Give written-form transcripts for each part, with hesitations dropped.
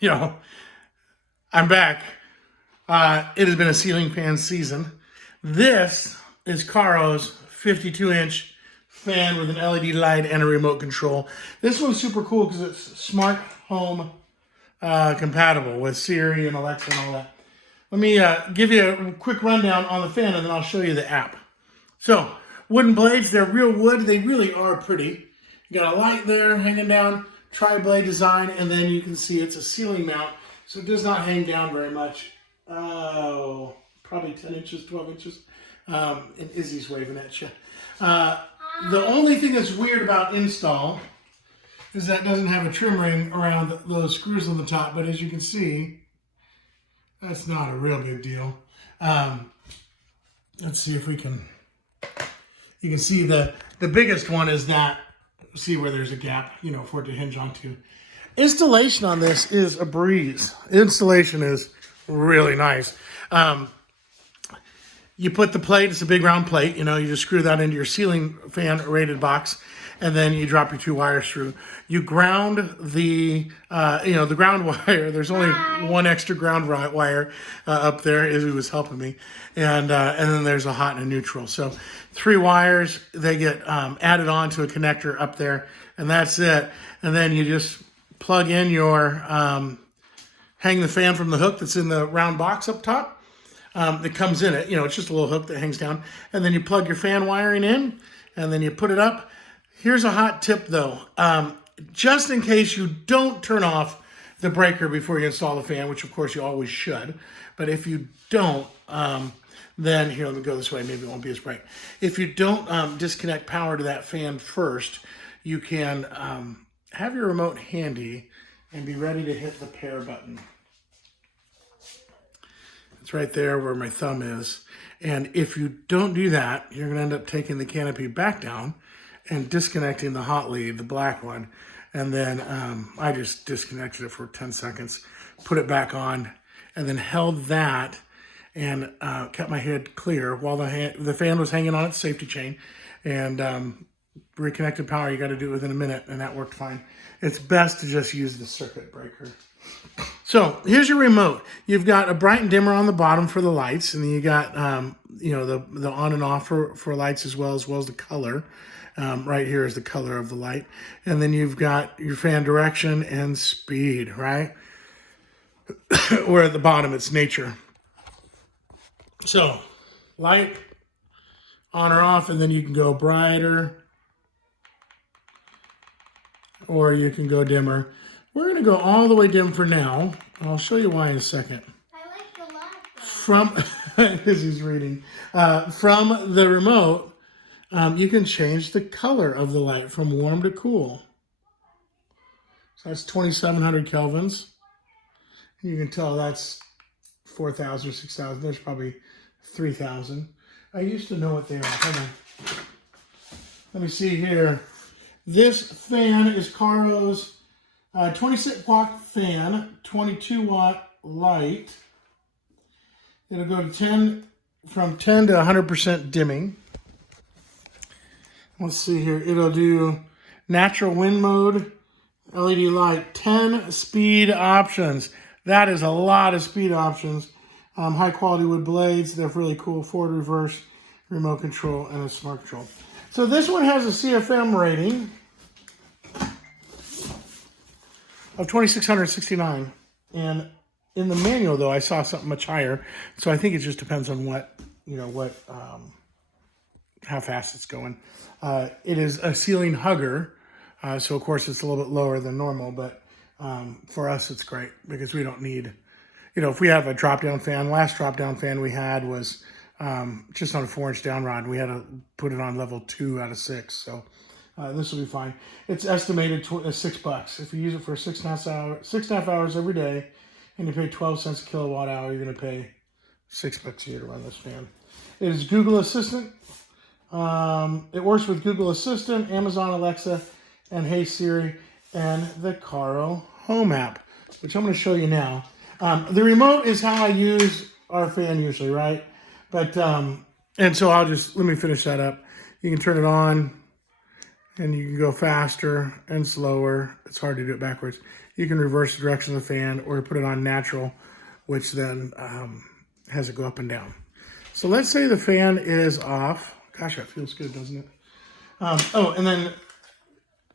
you know, I'm back. It has been a ceiling fan season. This is Caro's 52-inch fan with an LED light and a remote control. This one's super cool because it's smart home compatible with Siri and Alexa and all that. Let me give you a quick rundown on the fan and then I'll show you the app. So, wooden blades, they're real wood. They really are pretty. You got a light there hanging down, tri-blade design, and then you can see it's a ceiling mount, so it does not hang down very much. Oh, probably 10 inches, 12 inches. And Izzy's waving at you. The only thing that's weird about install is that it doesn't have a trim ring around those screws on the top, but as you can see, that's not a real big deal. Let's see if we can... You can see the biggest one is that, see where there's a gap, you know, for it to hinge onto. Installation on this is a breeze. Installation is really nice. You put the plate, it's a big round plate, you know, you just screw that into your ceiling fan rated box, and then you drop your 2 wires through. You ground the, the ground wire. There's only one extra ground wire up there. Izzy was helping me. And then there's a hot and a neutral. So 3 wires, they get added on to a connector up there, and that's it. And then you just plug in your, hang the fan from the hook that's in the round box up top. That comes in it, you know, it's just a little hook that hangs down. And then you plug your fan wiring in, and then you put it up. Here's a hot tip though. Just in case you don't turn off the breaker before you install the fan, which of course you always should, but if you don't, then here, let me go this way, maybe it won't be as bright. If you don't disconnect power to that fan first, you can have your remote handy and be ready to hit the pair button. It's right there where my thumb is. And if you don't do that, you're gonna end up taking the canopy back down and disconnecting the hot lead, the black one. And then I just disconnected it for 10 seconds, put it back on, and then held that and kept my head clear while the fan was hanging on its safety chain. And reconnected power, you got to do it within a minute, and that worked fine. It's best to just use the circuit breaker. So here's your remote. You've got a bright and dimmer on the bottom for the lights, and then you got the on and off for lights as well as the color. Right here is the color of the light, and then you've got your fan direction and speed, right? Or at the bottom, it's nature. So light on or off, and then you can go brighter, or you can go dimmer. We're going to go all the way dim for now. I'll show you why in a second. I like the light. From, because he's reading, from the remote, you can change the color of the light from warm to cool. So that's 2,700 kelvins. You can tell that's 4,000 or 6,000. There's probably 3,000. I used to know what they are. Hold on. Let me see here. This fan is Caro's 26-watt fan, 22-watt light. It'll go to from 10 to 100% dimming. Let's see here. It'll do natural wind mode, LED light, 10 speed options. That is a lot of speed options. High quality wood blades. They're really cool. Forward, reverse, remote control, and a smart control. So this one has a CFM rating of 2,669. And in the manual, though, I saw something much higher. So I think it just depends on how fast it's going. It is a ceiling hugger. So, of course, it's a little bit lower than normal. But for us, it's great because we don't need, if we have a drop-down fan, last drop-down fan we had was just on a 4-inch down rod. We had to put it on level 2 out of 6. So this will be fine. It's estimated $6. If you use it for 6.5 hours every day, and you pay 12 cents a kilowatt hour, you're going to pay $6 a year to run this fan. It is Google Assistant. It works with Google Assistant, Amazon Alexa, and Hey Siri, and the Caro Home app, which I'm going to show you now. The remote is how I use our fan usually, right? But, and so let me finish that up. You can turn it on, and you can go faster and slower. It's hard to do it backwards. you can reverse the direction of the fan or put it on natural, which then has it go up and down. So let's say the fan is off. Gosh, that feels good, doesn't it? Oh, and then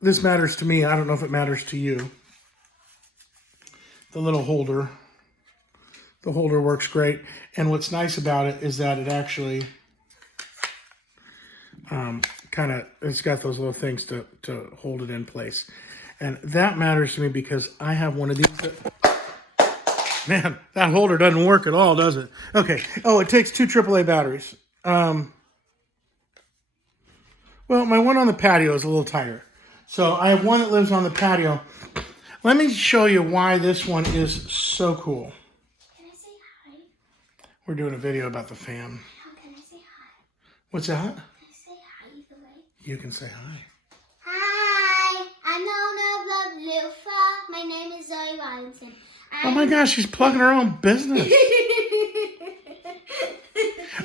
this matters to me. I don't know if it matters to you. The little holder. The holder works great. And what's nice about it is that it actually it's got those little things to hold it in place. And that matters to me because I have one of these. Man, that holder doesn't work at all, does it? Okay. Oh, it takes 2 AAA batteries. Well, my one on the patio is a little tighter. So I have one that lives on the patio. Let me show you why this one is so cool. Can I say hi? We're doing a video about the fan. How can I say hi? What's that? Can I say hi either way? You can say hi. Hi, I'm the owner of Love Lufa. My name is Zoe Robinson. Oh my gosh, she's plugging her own business.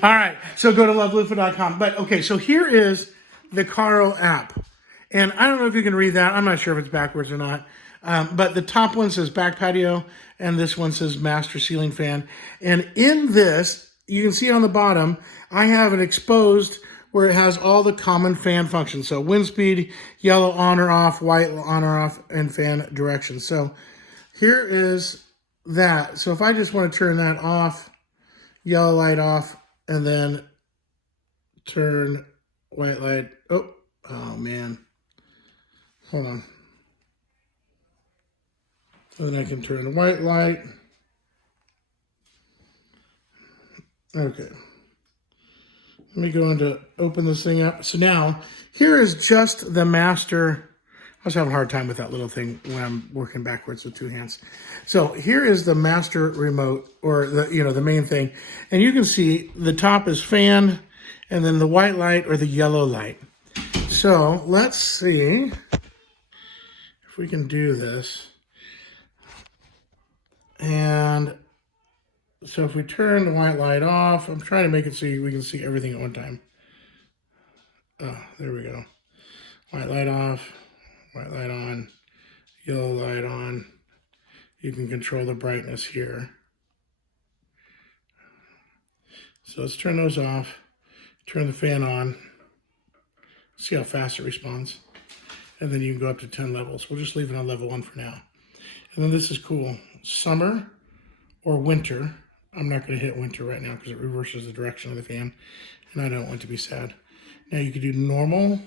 All right, so go to lovelufa.com. But okay, so here is the Caro app. And I don't know if you can read that. I'm not sure if it's backwards or not. But the top one says back patio, and this one says master ceiling fan. And in this, you can see on the bottom, I have it exposed where it has all the common fan functions. So wind speed, yellow on or off, white on or off, and fan direction. So here is that. So if I just want to turn that off, yellow light off, and then turn white light. Oh man. Hold on. And then I can turn the white light. Okay. Let me go into open this thing up. So now, here is just the master. I was having a hard time with that little thing when I'm working backwards with 2 hands. So here is the master remote, or the main thing. And you can see the top is fan, and then the white light or the yellow light. So let's see if we can do this. And so if we turn the white light off, I'm trying to make it so we can see everything at one time. Oh, there we go. White light off, white light on, yellow light on. You can control the brightness here. So let's turn those off, turn the fan on, see how fast it responds. And then you can go up to 10 levels. We'll just leave it on level 1 for now. And then this is cool. Summer or winter. I'm not going to hit winter right now because it reverses the direction of the fan. And I don't want to be sad. Now you could do normal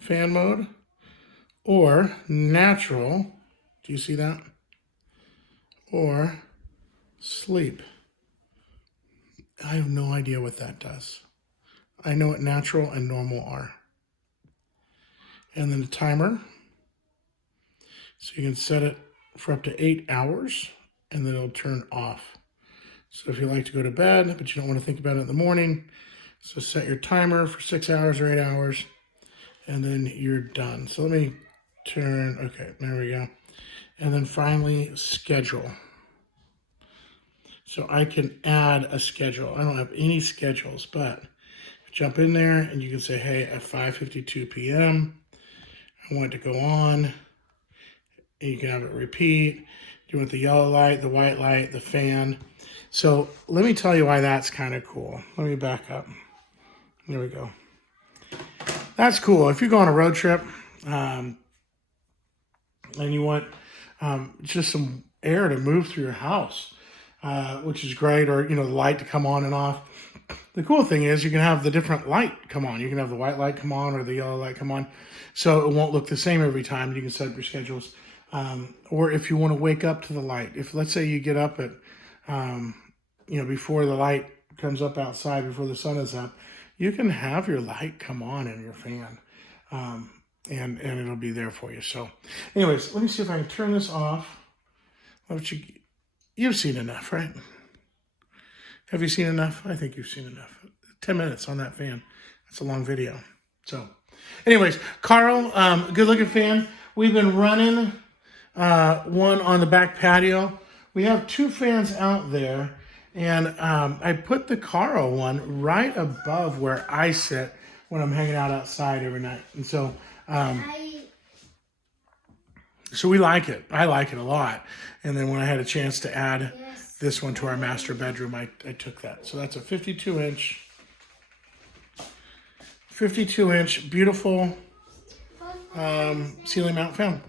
fan mode or natural. Do you see that? Or sleep. I have no idea what that does. I know what natural and normal are. And then the timer. So you can set it for up to 8 hours and then it'll turn off. So if you like to go to bed, but you don't want to think about it in the morning, so set your timer for 6 hours or 8 hours and then you're done. So let me turn, okay, there we go. And then finally schedule. So I can add a schedule. I don't have any schedules, but jump in there and you can say, hey, at 5:52 p.m., I want it to go on. And you can have it repeat. Do you want the yellow light, the white light, the fan? So let me tell you why that's kind of cool. Let me back up. There we go. That's cool. If you go on a road trip and you want just some air to move through your house, which is great, or the light to come on and off. The cool thing is you can have the different light come on. You can have the white light come on or the yellow light come on, so it won't look the same every time. You can set up your schedules. Or if you want to wake up to the light, if let's say you get up at, before the light comes up outside, before the sun is up, you can have your light come on in your fan, and it'll be there for you. So anyways, let me see if I can turn this off. You've seen enough, right? Have you seen enough? I think you've seen enough. 10 minutes on that fan. That's a long video. So anyways, Caro, good looking fan. We've been running one on the back patio. We have 2 fans out there, and I put the Caro one right above where I sit when I'm hanging out outside every night. And so, So we like it. I like it a lot. And then when I had a chance to add this one to our master bedroom, I took that. So that's a 52-inch, beautiful ceiling mount fan.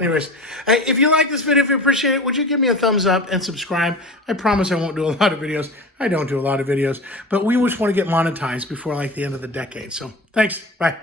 Anyways, hey, if you like this video, if you appreciate it, would you give me a thumbs up and subscribe? I promise I won't do a lot of videos. I don't do a lot of videos, but we just want to get monetized before like the end of the decade. So thanks. Bye.